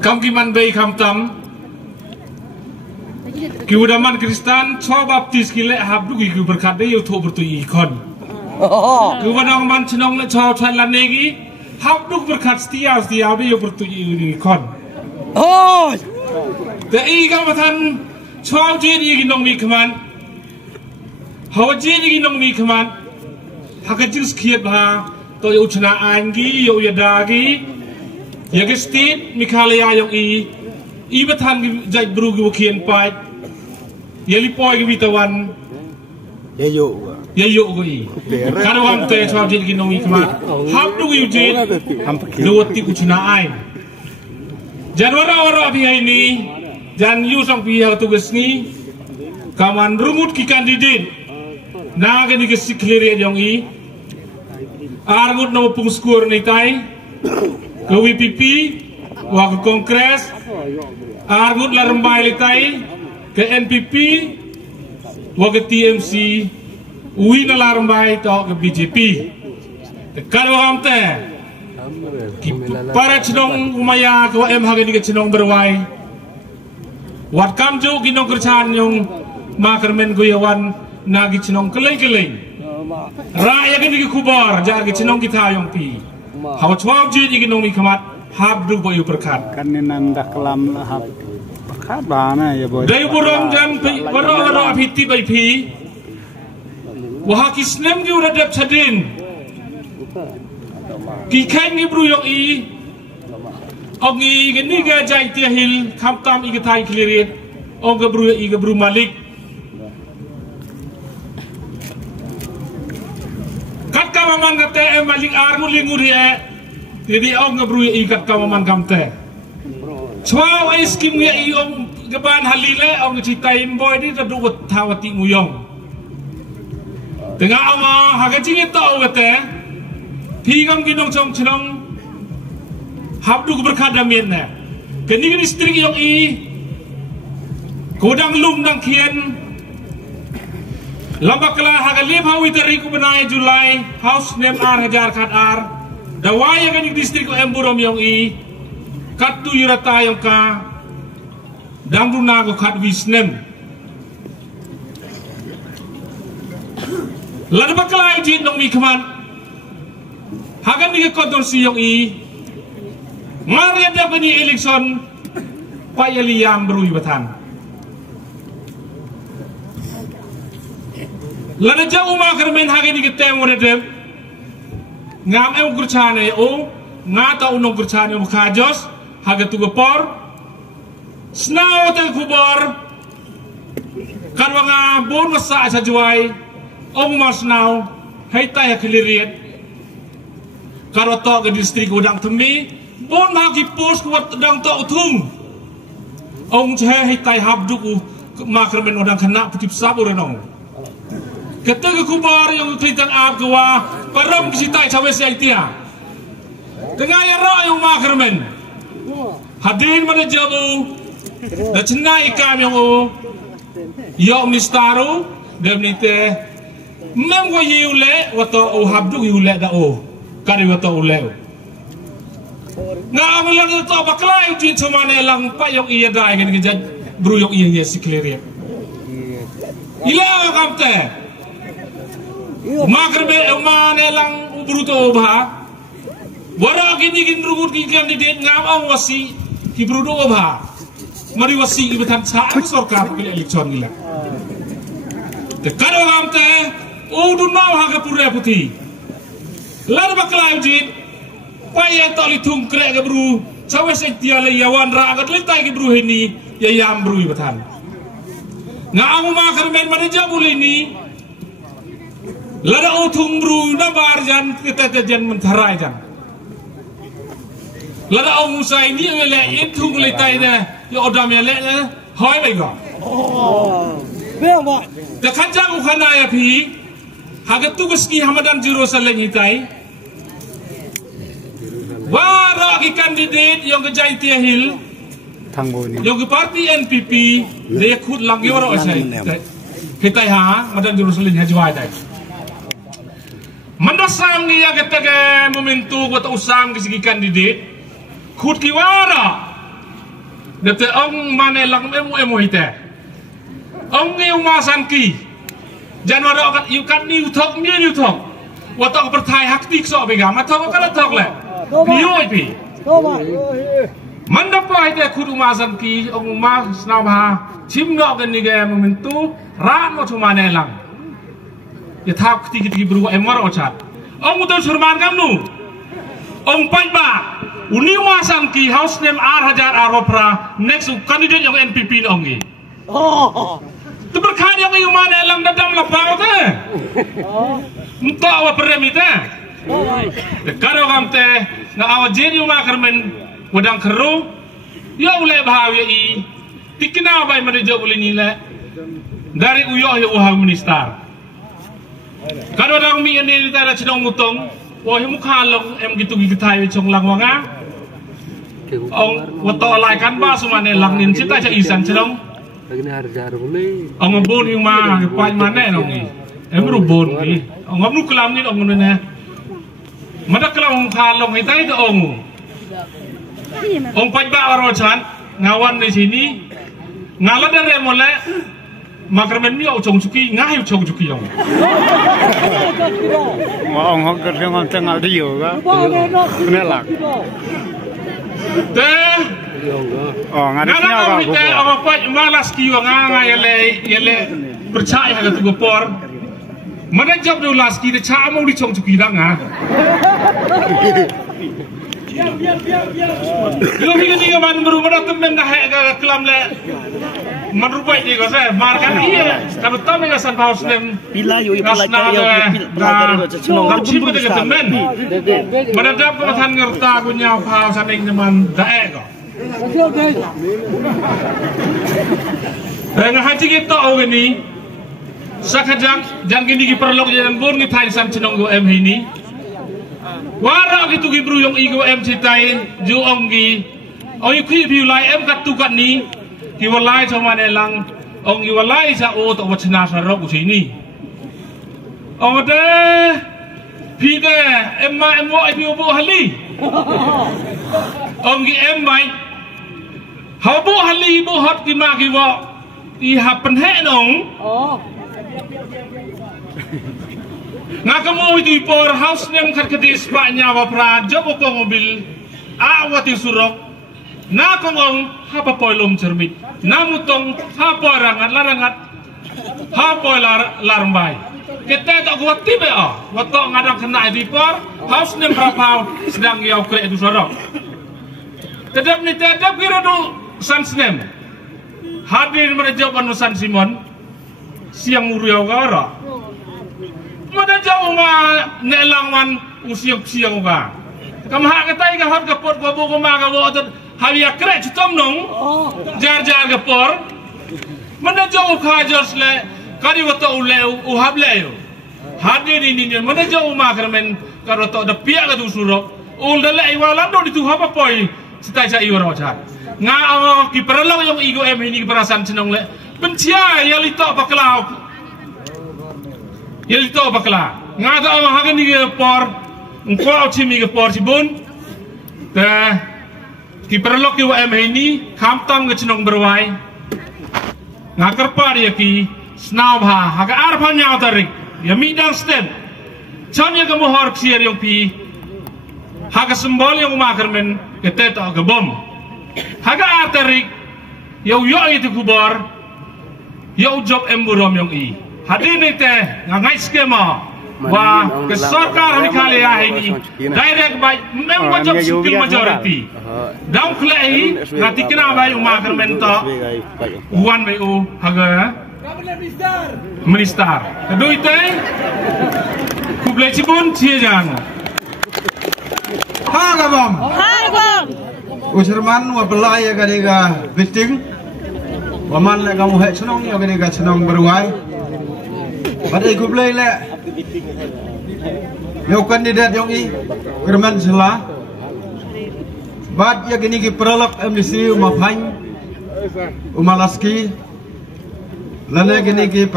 Kam kiman bay kam tam kiudaman Kristen cho baptis kile habdu ki berkat de yo tho bertu ikon kiudanang man chenong le cho thailand negi habdu berkat setia de yo bertu ikon te i kam than cho jin i nong mi kman haw jin i nong mi kman hakajing skiet ba to yo chna angi yo yadagi ya gestit mikhalaya yung i bathan jai bru gi kien pai yeli poi gi bitawan yayo go i karo ham te chwa jin gi nong i kma hab du gi jin loti uchna ai janwara bi ai ni jan yu sang pi ha tugas ni kaman rumut ki kandidat na ga ni ge siklere yung i argut no pung skur ni tai ke WPP, wa ke Kongres, argut la rembai litai, ke NPP, wa ke TMC, ui na la rembai to ke BJP. Kalau ham te, para cenong umaya ke em hagani ke cenong berwai, wat kam jo ginong kerchan yung makermen goyawan nagi cenong keleng. Raya gini ke kubar, jar ke cenong kita yung pi. Hawa chwam ji ni nong mi khamat hab du boy berkat kan nan dak lam hab berkat ba na ya boy dai buram jan pi waro phiti bai phi wa kisnem gi uradap chadin ki khan gi bru yok i ongi gni ga jai tia hil kham tam i ga thai clear ong ga bru malik kamaman kate malik armu lingur ya jadi ong ngabru ikat kamaman kamte chwa ai skim ya i ong gaban halile ong citai boy ni tadu thawati nguyong tengah ama hagaji to kate phigam ginong chong chnong habdu berkat damin na keni istri yong i kodang lum nang kien Lambaklah hagalip hawi tari ku benai Julai house name hajar kat dawai yang di distrik Emburom yang i kat tu yurata yang ka damruna ku kat wisnem lambaklah jin dong mi keman hagan di kontorsi yang i ngari ada bani election payali yang berui batan lana jauh makar men hagi ni kita yang dem ngam em kurchane o ngata unong kurchane o kajos haga tu gopor snau te kubor karwanga bon masa aja juai ong mas nau hai tai akiliriet karoto ke distrik udang temi bon hagi pos kuat dang to utung ong che hai tai habdu makar men udang kena putip sabur nong ketika kubar yang tentang abgawa param kisitai cawe siaitia tengah ya roh yang makermen hadirin pada jabu dan cenai ikam yang o yom nistaru dan nite mem go yule wato o habdu yule da o kari wato ule na amalan to baklai jin semane lang payok iya dai kan kejad bruyok iya sikleria ila kamte makrbe umane lang ubruto ba wara gini gin rugut ki kandidat ngam ang wasi ki brudo ba mari wasi ibatan sa sorkar ki election gila te karo gamte udu naw ha ka pure puti lar baklai jin paya to litung kre ga bru cawe sektia le yawan ragat le tai ki bru hini ya yam bru ibatan ngam makrbe mari jabul ini lada utung bru na barjan kita jan menterai jan lada ong sai ni le itung le tai da yo odam ya le hoi mai go be ba de khanjang khana ya phi hagat tu geski hamadan Jerusalem hitai wara ki kandidat yang ke jai tia hil tanggoni yang ke parti NPP le khut lang yo ro sai hitai ha madan Jerusalem ha jwai dai Mandasam ni ya kita ke momentu buat usam ke segi kandidat, kut kiwara Dete ong mane lang emu ite. Ong ngiu masan ki. Janwara okat yukat niu tok mi niu tok. Watok pertai hak tik so bega matok kala tok le. Niu pi. Mandapa ite kudu masan ki ong mas nawa chimno gan ni ge momentu ran mo mane lang. Ya thak tik beru emor ochat. Ong utul surman kamnu. Ong Pajba uni masan ki house name R1000 Aropra next candidate yang NPP ongi. Tu berkah yang iu mana lang dadam lapau te. Untuk awak peremit te. Karo kamte na awak jadi makarmen wadang keru. Ya ulai bahagia i. Tikina bay merejo boleh nilai dari uyoh ya uhang minister. Karo dang mi ini tara cidong mutong. Wah, muka long em gitu tayo cong lang wanga. Ong wato alai kan ba sumane lang nin cita ca isan cidong. Ong ngabon yung ma paj mane nong ni. Em rubon ni. Ong ngabnu kelam ni ong nene. Madak kelam muka long hitai to ong. Ong paj ba warochan ngawan di sini. Ngala dari mole. Makramen mi au chong chuki ngai chong chuki yong. Ông học cái ngón tay ngào đi nhiều quá, nên là. Te. Ngài đi nhau vào te ông phải malas kiwa nga yele percaya hal tu gopor. Mana job du laski de cha mau di chong chuki dah nga. Yo higa ni man baru mana temen dah hek kelam le. Merupai di kau markan iya, tapi tahu mereka san paus nem. Bila yo ipalai kaya Nah, cip itu ketemen. Mendadak perasaan ngerta punya paus aning teman dae kok. Dengan haji kita ini, sakajang jang gini perlok jalan bur ni thai san cenong go em ini. Wara gitu gibru yang igo em citai ju onggi. Oi kui biu lai em kat tu kat ni. Iwalai sama nelang, ong iwalai sa o to wacana sarok usini. Ong deh, pide emma emo ibu bu hali. Ong gi emmai, hau bu hali bu hot ki ma ki wo, I happen he nong. Ngakamu itu ipor house nem kat kedis pak nyawa pra job ko mobil, awati surok. Na kong ong hapa poilom cermit. Namutong hapo larangat hapo larmbai. Kita tak kuat tiba waktu ngadang kena edipor haus nem rapau sedang yau kre itu sorok. Tetap ni tetap kira tu sansnem hadir mereka panu San Simon siang muriau gara. Mana jauh ma nelangwan usiang ga. Kamu hak kata ikan hot kapot kabu kemaga waktu Havia kret tom nong jar gapor mana jauh kajos le kari wato uleu uhab leo hadir ini mana jauh makramen karo to da pia ka tu surok ul da le wala do itu hapa poi sitai sa iwar wacha nga ki perlo yang igo em ini perasaan senong le bencia ya lito bakla nga da hagan ni por ngko chimi ke por sibun ta Ki perlok ki em ini kamtam ngecenong berwai ngakar par ya ki snabha haga arpan nyau tarik ya midang step chan ya kamu hor ksier yang pi haga sembol yang makar men ketet aga bom haga artarik ya yo itu kubar ya job emburom yang I hadir ni teh ngai skema wah kesorkar kali ya ini direct by memang job simple majority daun kelai nanti kena bayi umakar mentok uan bayu haga minister kedua itu kublai cibun cia jangan Haga bom usirman wa belai ya kadega biting waman le kamu hek senong ya kadega senong berwai pada kublai le yo kandidat yang I kerman sela bad ya gini ki prolog MDC umapany umalaski lane gini ki